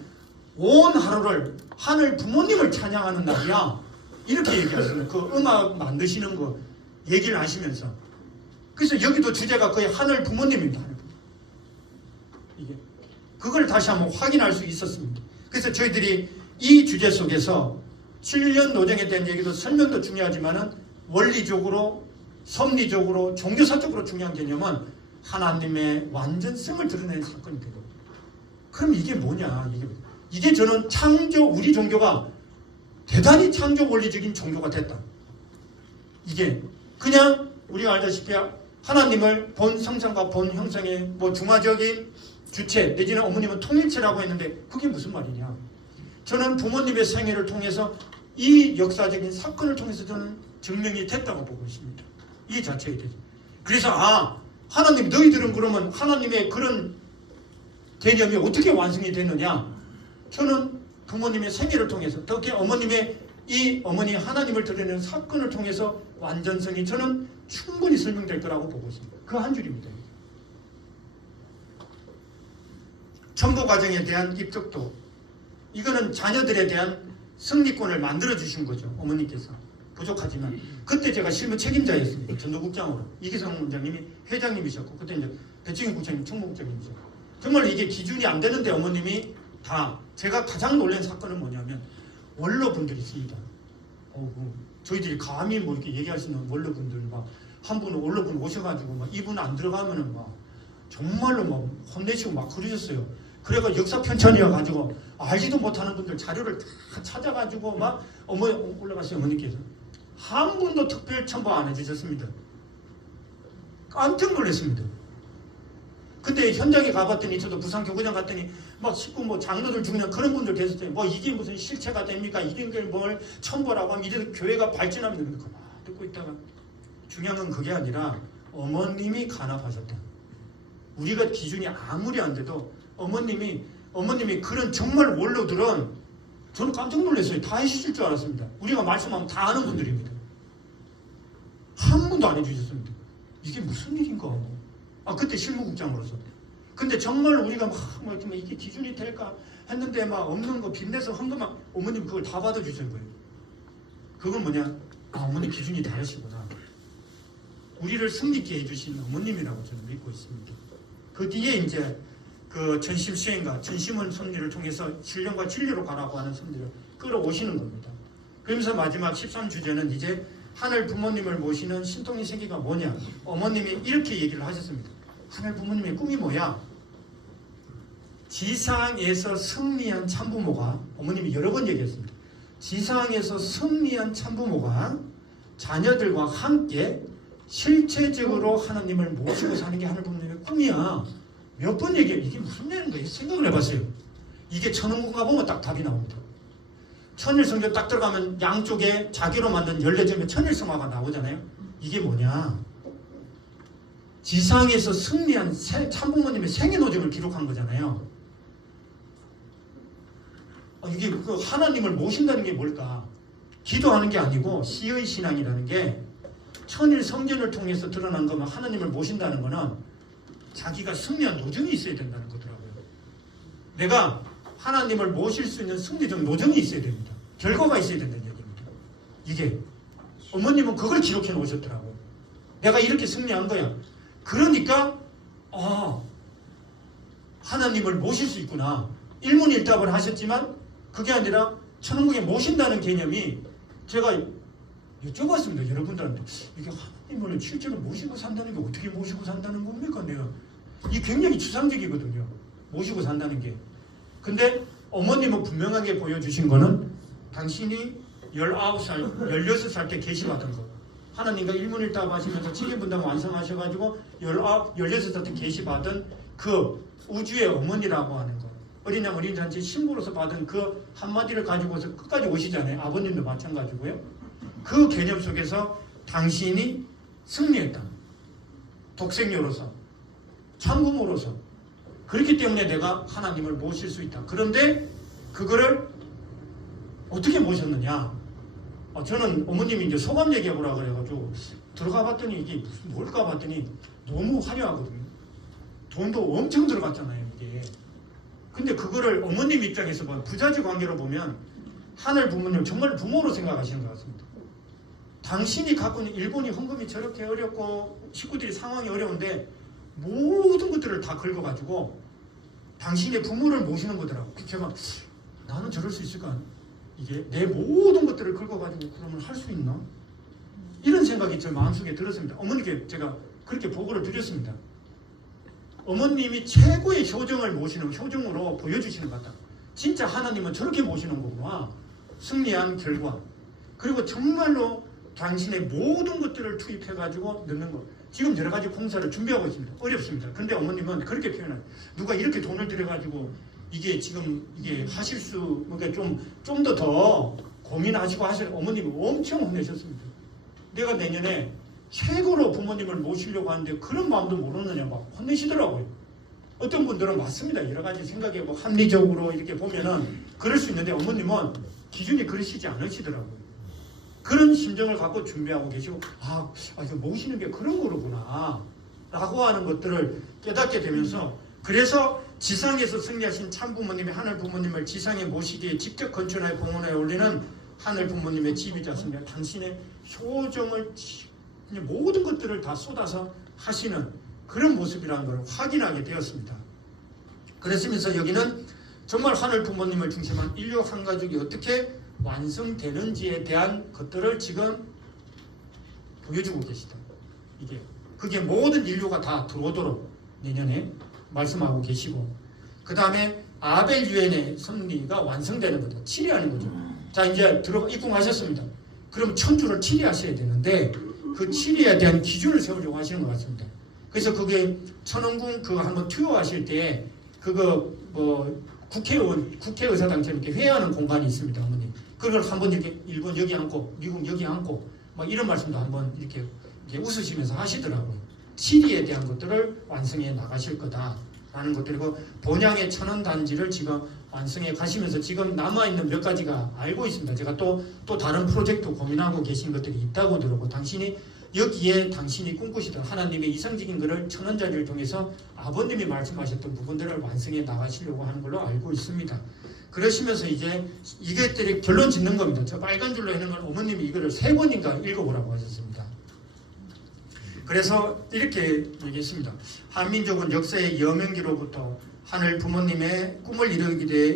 온 하루를 하늘 부모님을 찬양하는 날이야. 이렇게 얘기하시는 그 음악 만드시는 거 얘기를 하시면서 그래서 여기도 주제가 거의 하늘 부모님입니다. 이게 그걸 다시 한번 확인할 수 있었습니다. 그래서 저희들이 이 주제 속에서 7년 노정에 대한 얘기도 설명도 중요하지만은 원리적으로, 섭리적으로, 종교사적으로 중요한 개념은 하나님의 완전성을 드러내는 사건이 되고, 그럼 이게 뭐냐? 이게 저는 우리 종교가 대단히 창조 원리적인 종교가 됐다. 이게 그냥 우리가 알다시피 하나님을 본 성상과 본 형상의 뭐 중화적인 주체 내지는 어머님은 통일체라고 했는데 그게 무슨 말이냐? 저는 부모님의 생애를 통해서 이 역사적인 사건을 통해서 저는 증명이 됐다고 보고 있습니다. 이 자체에 대해서. 그래서 하나님 너희들은 그러면 하나님의 그런 개념이 어떻게 완성이 되느냐? 저는 부모님의 생애를 통해서 특히 어머니 하나님을 드러내는 사건을 통해서 완전성이 저는 충분히 설명될 거라고 보고 있습니다. 그 한 줄입니다. 첨부 과정에 대한 입덕도, 이거는 자녀들에 대한 승리권을 만들어 주신 거죠. 어머니께서 부족하지만 그때 제가 실무 책임자였습니다. 전도국장으로 이기성 원장님이 회장님이셨고 그때 이제 배충희 국장님 총무국장님이셨고 정말 이게 기준이 안 되는데 어머님이 다. 제가 가장 놀란 사건은 뭐냐면 원로분들이 있습니다. 저희들이 감히 뭐 이렇게 얘기할 수 있는 원로분들 한 분은 원로분 오셔가지고 이분 안 들어가면은 정말로 혼내시고 그러셨어요. 그래가 역사 편찬이어가지고 알지도 못하는 분들 자료를 다 찾아가지고 올라가세요. 어머니께서 한 분도 특별 첨부 안 해주셨습니다. 깜짝 놀랐습니다. 그때 현장에 가봤더니 저도 부산 교구장 갔더니 식구 장로들 중에 그런 분들 계셨어요. 이게 무슨 실체가 됩니까? 이런 걸 뭘 첨부라고 하면 이래서 교회가 발전하면 됩니까? 듣고 있다가 중요한 건 그게 아니라 어머님이 간합하셨다. 우리가 기준이 아무리 안 돼도 어머님이 그런 정말 원로들은 저는 깜짝 놀랐어요. 다 해주실 줄 알았습니다. 우리가 말씀하면 다 아는 분들입니다. 한 분도 안 해주셨습니다. 이게 무슨 일인가? 그때 실무국장으로서. 근데 정말 우리가 이게 기준이 될까 했는데 없는 거 빚내서 한 것만 어머님 그걸 다 받아주신 거예요. 그건 뭐냐? 어머니 기준이 다르시구나. 우리를 승리케 해주신 어머님이라고 저는 믿고 있습니다. 그 뒤에 이제 그 전심 수행과 전심은 섭리를 통해서 신령과 진리로 가라고 하는 섭리를 끌어오시는 겁니다. 그러면서 마지막 13주제는 이제 하늘 부모님을 모시는 신통의 세계가 뭐냐? 어머님이 이렇게 얘기를 하셨습니다. 하늘 부모님의 꿈이 뭐야? 지상에서 승리한 참부모가, 어머님이 여러 번 얘기했습니다. 지상에서 승리한 참부모가 자녀들과 함께 실체적으로 하나님을 모시고 사는 게 하늘 부모님의 꿈이야. 몇 번 얘기해요. 이게 무슨 얘기인가 생각을 해봤어요. 이게 천원궁 가보면 딱 답이 나옵니다. 천일성전 딱 들어가면 양쪽에 자기로 만든 14점의 천일성화가 나오잖아요. 이게 뭐냐? 지상에서 승리한 참부모님의 생애노정을 기록한 거잖아요. 이게 그 하나님을 모신다는 게 뭘까? 기도하는 게 아니고 시의 신앙이라는 게 천일 성전을 통해서 드러난 거면 하나님을 모신다는 거는 자기가 승리한 노정이 있어야 된다는 거더라고요. 내가 하나님을 모실 수 있는 승리적 노정이 있어야 됩니다. 결과가 있어야 된다는 얘기입니다. 이게 어머님은 그걸 기록해 놓으셨더라고요. 내가 이렇게 승리한 거야. 그러니까 하나님을 모실 수 있구나. 일문일답을 하셨지만 그게 아니라 천국에 모신다는 개념이 제가 여쭤봤습니다. 여러분들한테 이게 하나님을 실제로 모시고 산다는 게 어떻게 모시고 산다는 겁니까? 내가 이 굉장히 추상적이거든요. 모시고 산다는 게. 근데 어머님은 분명하게 보여주신 거는 당신이 19살, 16살 때 계시받은 거. 하나님과 일문일답 하시면서 칠인분담 완성하셔가지고 16살 때 계시받은 그 우주의 어머니라고 하는 거. 어린양 어린잔치 신부로서 받은 그 한마디를 가지고서 끝까지 오시잖아요. 아버님도 마찬가지고요. 그 개념 속에서 당신이 승리했다. 독생녀로서, 참부모로서. 그렇기 때문에 내가 하나님을 모실 수 있다. 그런데 그거를 어떻게 모셨느냐? 저는 어머님이 이제 소감 얘기해보라 그래가지고 들어가 봤더니 이게 무슨 뭘까 봤더니 너무 화려하거든요. 돈도 엄청 들어갔잖아요, 이게. 근데 그거를 어머님 입장에서 보면 부자지 관계로 보면 하늘 부모님 정말 부모로 생각하시는 것 같습니다. 당신이 갖고 있는 일본이 헌금이 저렇게 어렵고 식구들이 상황이 어려운데 모든 것들을 다 긁어가지고 당신의 부모를 모시는 거더라고. 제가 나는 저럴 수 있을까? 이게 내 모든 것들을 긁어가지고 그러면 할 수 있나? 이런 생각이 제 마음속에 들었습니다. 어머니께 제가 그렇게 보고를 드렸습니다. 어머님이 최고의 효정을 모시는 효정으로 보여주시는 것 같다. 진짜 하나님은 저렇게 모시는 거구나. 승리한 결과. 그리고 정말로 당신의 모든 것들을 투입해가지고 넣는 것. 지금 여러 가지 공사를 준비하고 있습니다. 어렵습니다. 그런데 어머님은 그렇게 표현해요. 누가 이렇게 돈을 들여가지고 이게 지금 이게 하실 수, 그러니까 좀 더 고민하시고 하실 어머님이 엄청 혼내셨습니다. 내가 내년에 최고로 부모님을 모시려고 하는데 그런 마음도 모르느냐 막 혼내시더라고요. 어떤 분들은 맞습니다. 여러 가지 생각에 뭐 합리적으로 이렇게 보면은 그럴 수 있는데 어머님은 기준이 그러시지 않으시더라고요. 그런 심정을 갖고 준비하고 계시고 이거 모시는 게 그런 거로구나 라고 하는 것들을 깨닫게 되면서 그래서 지상에서 승리하신 참부모님이 하늘 부모님을 지상에 모시기에 직접 건축하여 공원에 올리는 하늘 부모님의 집이지 않습니까? 당신의 효정을 모든 것들을 다 쏟아서 하시는 그런 모습이라는 걸 확인하게 되었습니다. 그랬으면서 여기는 정말 하늘 부모님을 중심한 인류 한 가족이 어떻게 완성되는지에 대한 것들을 지금 보여주고 계시다. 그게 모든 인류가 다 들어오도록 내년에 말씀하고 계시고 그 다음에 아벨 유엔의 승리가 완성되는 거죠. 치리하는 거죠. 자 이제 입궁하셨습니다. 그럼 천주를 치리하셔야 되는데 그 치리에 대한 기준을 세우려고 하시는 것 같습니다. 그래서 그게 천원궁 그거 한번 투여하실 때 그거 뭐 국회의사당처럼 이렇게 회의하는 공간이 있습니다. 어머니. 그걸 한번 이렇게 일본 여기 앉고 미국 여기 앉고 막 이런 말씀도 한번 이렇게 웃으시면서 하시더라고요. 치리에 대한 것들을 완성해 나가실 거다라는 것들이고 본향의 천원단지를 지금 완성해 가시면서 지금 남아있는 몇 가지가 알고 있습니다. 제가 또 다른 프로젝트 고민하고 계신 것들이 있다고 들었고 당신이 여기에 당신이 꿈꾸시던 하나님의 이상적인 것을 천원자리를 통해서 아버님이 말씀하셨던 부분들을 완성해 나가시려고 하는 걸로 알고 있습니다. 그러시면서 이제 이것들이 결론 짓는 겁니다. 저 빨간 줄로 해놓은 건 어머님이 이거를 3번인가 읽어보라고 하셨습니다. 그래서 이렇게 얘기했습니다. 한민족은 역사의 여명기로부터 하늘 부모님의 꿈을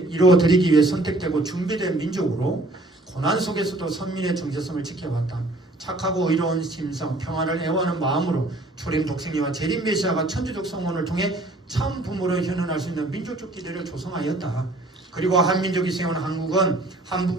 이루어드리기 위해 선택되고 준비된 민족으로 고난 속에서도 선민의 정체성을 지켜왔다. 착하고 의로운 심성, 평화를 애원하는 마음으로 초림 독생이와 재림 메시아가 천주적 성원을 통해 참 부모로 현현할 수 있는 민족적 기대를 조성하였다. 그리고 한민족이 세운 한국은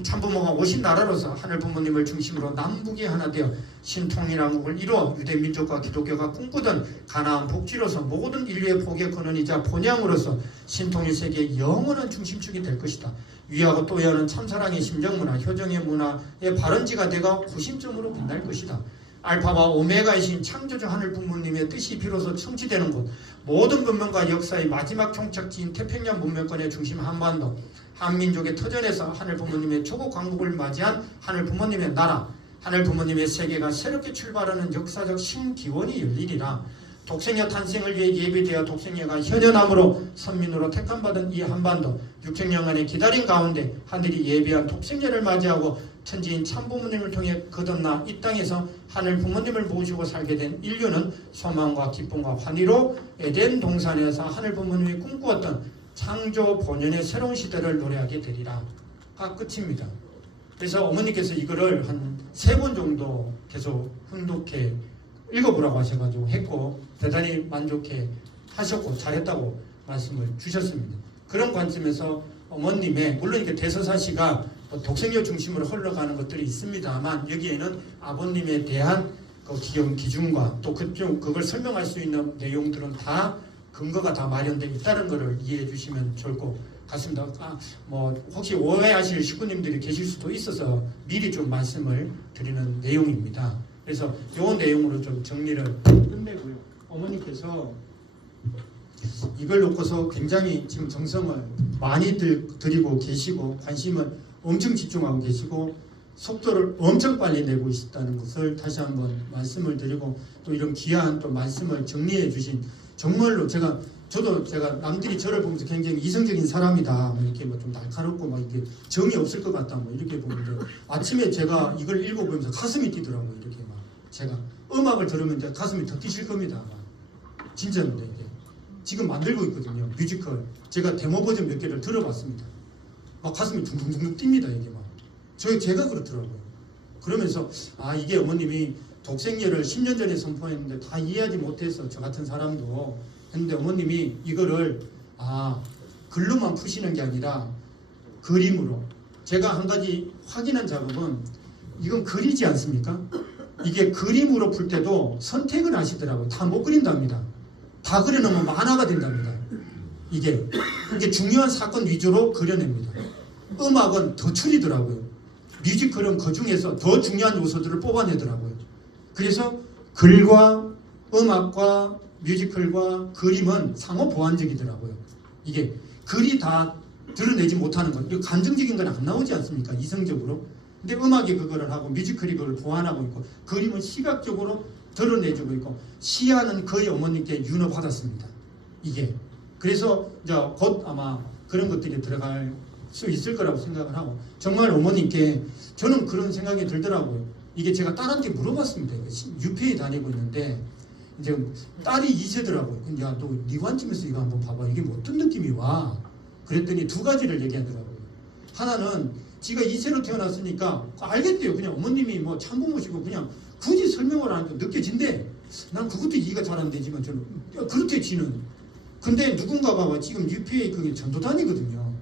참부모가 오신 나라로서 하늘 부모님을 중심으로 남북이 하나 되어 신통일한국을 이루어 유대민족과 기독교가 꿈꾸던 가나안 복지로서 모든 인류의 복의 근원이자 본향으로서 신통일 세계의 영원한 중심축이 될 것이다. 위하고 또해하는 참사랑의 심정문화, 효정의 문화의 발원지가 되어 구심점으로 빛날 것이다. 알파와 오메가이신 창조주 하늘 부모님의 뜻이 비로소 성취되는 곳, 모든 문명과 역사의 마지막 종착지인 태평양 문명권의 중심 한반도, 한민족의 터전에서 하늘 부모님의 조국 강국을 맞이한 하늘 부모님의 나라, 하늘 부모님의 세계가 새롭게 출발하는 역사적 신기원이 열리리라. 독생녀 탄생을 위해 예비되어 독생녀가 현현함으로 선민으로 택함받은 이 한반도 600년간의 기다림 가운데 하늘이 예비한 독생녀를 맞이하고 천지인 참부모님을 통해 거듭나 이 땅에서 하늘 부모님을 모시고 살게 된 인류는 소망과 기쁨과 환희로 에덴 동산에서 하늘 부모님이 꿈꾸었던 창조 본연의 새로운 시대를 노래하게 되리라. 끝입니다. 그래서 어머니께서 이거를 한 3번 정도 계속 훈독해 읽어보라고 하셔가지고 했고 대단히 만족해 하셨고 잘했다고 말씀을 주셨습니다. 그런 관점에서 어머님의 물론 이렇게 대서사시가 독생녀 중심으로 흘러가는 것들이 있습니다만 여기에는 아버님에 대한 그 기준과 또 그걸 설명할 수 있는 내용들은 다 근거가 다 마련되어 있다는 것을 이해해 주시면 좋을 것 같습니다. 뭐 혹시 오해하실 식구님들이 계실 수도 있어서 미리 좀 말씀을 드리는 내용입니다. 그래서 이 내용으로 좀 정리를 끝내고요. 어머니께서 이걸 놓고서 굉장히 지금 정성을 많이 들이고 계시고 관심을 엄청 집중하고 계시고 속도를 엄청 빨리 내고 있다는 것을 다시 한번 말씀을 드리고 또 이런 귀한 또 말씀을 정리해 주신 정말로 저도 남들이 저를 보면서 굉장히 이성적인 사람이다 뭐 이렇게 뭐 좀 날카롭고 막 이렇게 정이 없을 것 같다 뭐 이렇게 보는데 아침에 제가 이걸 읽어보면서 가슴이 뛰더라고요. 이렇게 막 제가 음악을 들으면 이제 가슴이 더 뛰실 겁니다. 막. 진짜입니다. 이게 지금 만들고 있거든요. 뮤지컬 제가 데모 버전 몇 개를 들어봤습니다. 막 가슴이 둥둥둥 뜁니다. 이게 막 제가 그렇더라고요. 그러면서 이게 어머님이 독생녀를 10년 전에 선포했는데 다 이해하지 못해서 저 같은 사람도 했는데 어머님이 이거를 글로만 푸시는 게 아니라 그림으로 제가 한 가지 확인한 작업은 이건 글이지 않습니까? 이게 그림으로 풀 때도 선택을 하시더라고요. 다 못 그린답니다. 다 그려놓으면 만화가 된답니다. 이게 중요한 사건 위주로 그려냅니다. 음악은 더 추리더라고요. 뮤지컬은 그 중에서 더 중요한 요소들을 뽑아내더라고요. 그래서 글과 음악과 뮤지컬과 그림은 상호 보완적이더라고요. 이게 글이 다 드러내지 못하는 것, 감정적인 건 안 나오지 않습니까? 이성적으로. 근데 음악이 그거를 하고 뮤지컬이 그걸 보완하고 있고 그림은 시각적으로 드러내주고 있고 시야는 거의 어머님께 윤허받았습니다. 이게 그래서 이제 곧 아마 그런 것들이 들어갈 수 있을 거라고 생각을 하고 정말 어머님께 저는 그런 생각이 들더라고요. 이게 제가 딸한테 물어봤습니다. 유페에 다니고 있는데 이제 딸이 2세더라고요. 야, 너 네 관점에서 이거 한번 봐봐. 이게 뭐 어떤 느낌이 와? 그랬더니 2가지를 얘기하더라고요. 하나는 지가 2세로 태어났으니까 알겠대요. 그냥 어머님이 뭐 참부모시고 그냥 굳이 설명을 안 해도 느껴진대. 난 그것도 이해가 잘 안 되지만 저는 그렇대 지는. 근데 누군가가 지금 UPA 그게 전도단이거든요.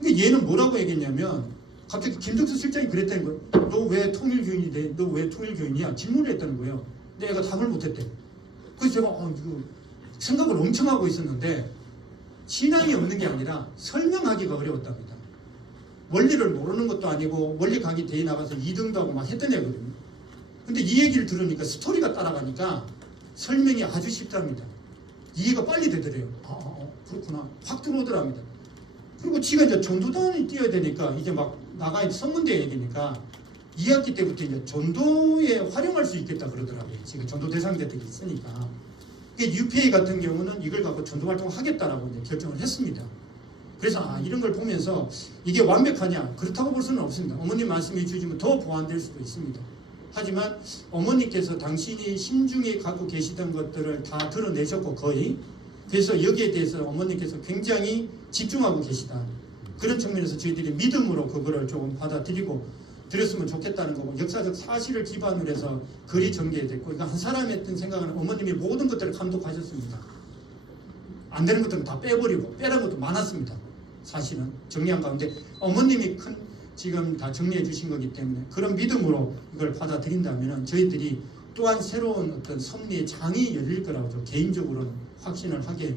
근데 얘는 뭐라고 얘기했냐면 갑자기 김덕수 실장이 그랬다는 거예요. 너 왜 통일교인이 돼? 너 왜 통일교인이야? 질문을 했다는 거예요. 근데 애가 답을 못했대. 그래서 제가 이거 생각을 엄청 하고 있었는데 신앙이 없는 게 아니라 설명하기가 어려웠답니다. 원리를 모르는 것도 아니고 원리 강의 대회 나가서 2등도 하고 막 했던 애거든요. 근데 이 얘기를 들으니까 스토리가 따라가니까 설명이 아주 쉽답니다. 이해가 빨리 되더래요. 그렇구나. 확 들어오더랍니다. 그리고 지가 이제 전도단이 뛰어야 되니까 이제 막 나가 선문대 얘기니까 2학기 때부터 이제 전도에 활용할 수 있겠다 그러더라고요. 지금 전도 대상자들이 있으니까. UPA 같은 경우는 이걸 갖고 전도 활동을 하겠다라고 이제 결정을 했습니다. 그래서 이런 걸 보면서 이게 완벽하냐? 그렇다고 볼 수는 없습니다. 어머님 말씀해 주시면 더 보완될 수도 있습니다. 하지만 어머니께서 당신이 심중에 갖고 계시던 것들을 다 드러내셨고 거의 그래서 여기에 대해서 어머니께서 굉장히 집중하고 계시다. 그런 측면에서 저희들이 믿음으로 그거를 조금 받아들이고 드렸으면 좋겠다는 거고 역사적 사실을 기반으로 해서 글이 전개됐고 그러니까 한 사람이 했던 생각은 어머님이 모든 것들을 감독하셨습니다. 안 되는 것들은 다 빼버리고 빼라는 것도 많았습니다. 사실은 정리한 가운데 어머님이 큰 지금 다 정리해 주신 거기 때문에 그런 믿음으로 이걸 받아들인다면 저희들이 또한 새로운 어떤 섭리의 장이 열릴 거라고 저 개인적으로는 확신을 하게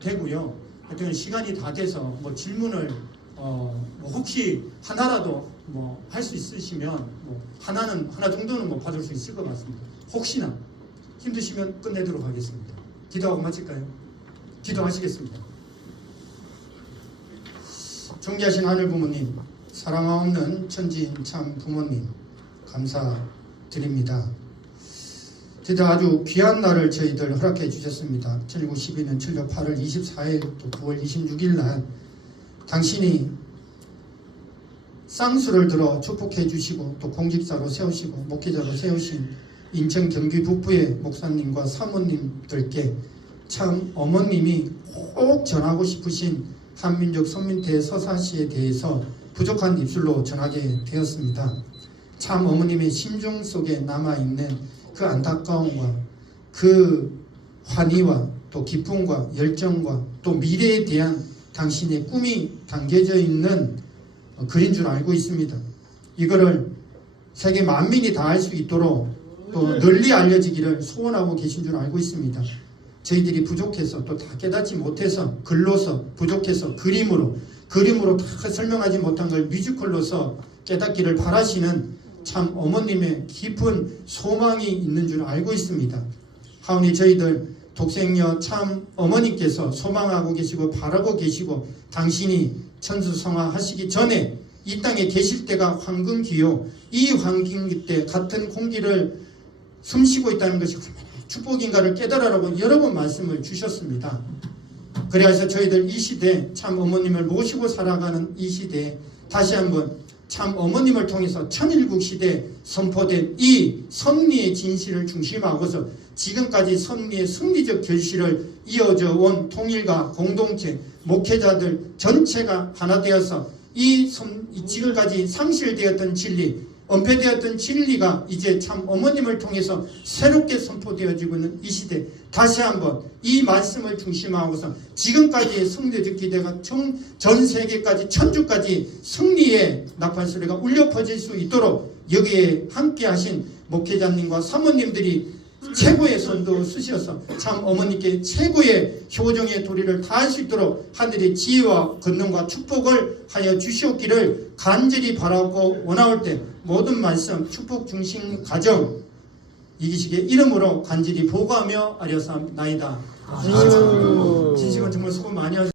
되고요. 하여튼 시간이 다 돼서 뭐 질문을 뭐 혹시 하나라도 뭐 할 수 있으시면 뭐 하나 정도는 뭐 받을 수 있을 것 같습니다. 혹시나 힘드시면 끝내도록 하겠습니다. 기도하고 마칠까요? 기도하시겠습니다. 존귀하신 하늘 부모님, 사랑하옵는 천지인 참 부모님 감사드립니다. 드디어 아주 귀한 날을 저희들 허락해 주셨습니다. 1912년 7월 8월 24일 또 9월 26일 날 당신이 쌍수를 들어 축복해 주시고 또 공직자로 세우시고 목회자로 세우신 인천 경기 북부의 목사님과 사모님들께 참 어머님이 꼭 전하고 싶으신 한민족 선민태 서사시에 대해서 부족한 입술로 전하게 되었습니다. 참 어머님의 심중 속에 남아있는 그 안타까움과 그 환희와 또 기쁨과 열정과 또 미래에 대한 당신의 꿈이 담겨져 있는 글인 줄 알고 있습니다. 이거를 세계 만민이 다 알 수 있도록 또 널리 알려지기를 소원하고 계신 줄 알고 있습니다. 저희들이 부족해서 또 다 깨닫지 못해서 글로서 부족해서 그림으로 다 설명하지 못한 걸 뮤지컬로서 깨닫기를 바라시는 참 어머님의 깊은 소망이 있는 줄 알고 있습니다. 하오니 저희들 독생녀 참 어머니께서 소망하고 계시고 바라고 계시고 당신이 천수성화하시기 전에 이 땅에 계실 때가 황금기요, 이 황금기 때 같은 공기를 숨쉬고 있다는 것이 얼마나 축복인가를 깨달으라고 여러 번 말씀을 주셨습니다. 그래서 저희들 이 시대 참 어머님을 모시고 살아가는 이 시대에 다시 한번 참 어머님을 통해서 천일국 시대에 선포된 이 섭리의 진실을 중심하고서 지금까지 섭리의 승리적 결실을 이어져 온 통일과 공동체, 목회자들 전체가 하나 되어서 이 지금까지 상실되었던 진리, 은폐되었던 진리가 이제 참 어머님을 통해서 새롭게 선포되어지고 있는 이 시대, 다시 한번 이 말씀을 중심하고서 지금까지의 승리적 기대가 전 세계까지 천주까지 승리의 나팔소리가 울려 퍼질 수 있도록 여기에 함께 하신 목회자님과 사모님들이 최고의 선도 쓰셔서 참 어머니께 최고의 효정의 도리를 다할 수 있도록 하늘의 지혜와 권능과 축복을 하여 주시옵기를 간절히 바라고 원하올 때 모든 말씀 축복 중심 가정 이기식의 이름으로 간절히 보고하며 아뢰었사옵나이다. 진심은 정말 수고 많이 하셨습니다.